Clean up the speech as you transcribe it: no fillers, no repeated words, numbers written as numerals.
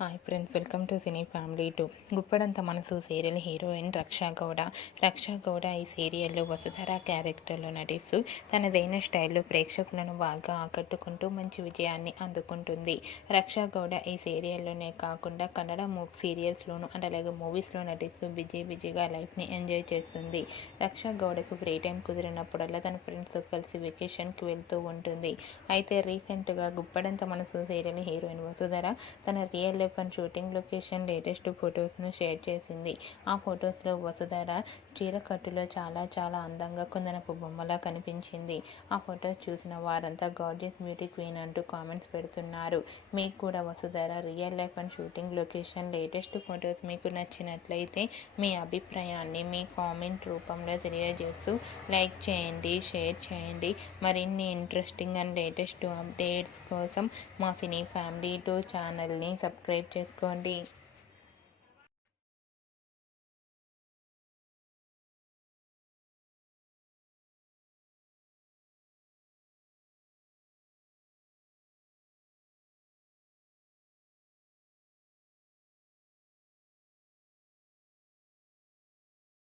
Hi friends, welcome to cine family 2. Guppedantha మనసు serial heroine రక్షా గౌడ ఈ సీరియల్లో వసుధర క్యారెక్టర్లో నటిస్తూ తనదైన స్టైల్లో ప్రేక్షకులను బాగా ఆకట్టుకుంటూ మంచి విజయాన్ని అందుకుంటుంది. రక్షా గౌడ ఈ సీరియల్లోనే కాకుండా కన్నడ సీరియల్స్లోనూ అలాగే మూవీస్లో నటిస్తూ బిజీగా లైఫ్ని ఎంజాయ్ చేస్తుంది. రక్షా గౌడకు ఫ్రీ టైం కుదిరినప్పుడల్లా తన ఫ్రెండ్స్తో కలిసి వెకేషన్కి వెళ్తూ ఉంటుంది. అయితే రీసెంట్గా గుప్పడంత మనసు సీరియల్ హీరోయిన్ వసుధర తన real life and shooting location latest ఫొటోస్ను షేర్ చేసింది. ఆ ఫొటోస్లో వసుధర చీరకట్టులో చాలా అందంగా కుందనపు బొమ్మలా కనిపించింది. ఆ ఫొటోస్ చూసిన వారంతా గార్జియస్ బ్యూటీ క్వీన్ అంటూ కామెంట్స్ పెడుతున్నారు. మీకు కూడా Vasudhara real life and shooting location latest photos మీకు నచ్చినట్లయితే మీ అభిప్రాయాన్ని మీ కామెంట్ రూపంలో తెలియజేస్తూ లైక్ చేయండి, షేర్ చేయండి. మరిన్ని ఇంట్రెస్టింగ్ అండ్ లేటెస్ట్ అప్డేట్స్ కోసం మా సినీ ఫ్యామిలీ 2 ఛానల్ని సబ్స్క్రైబ్ చేసుకోండి.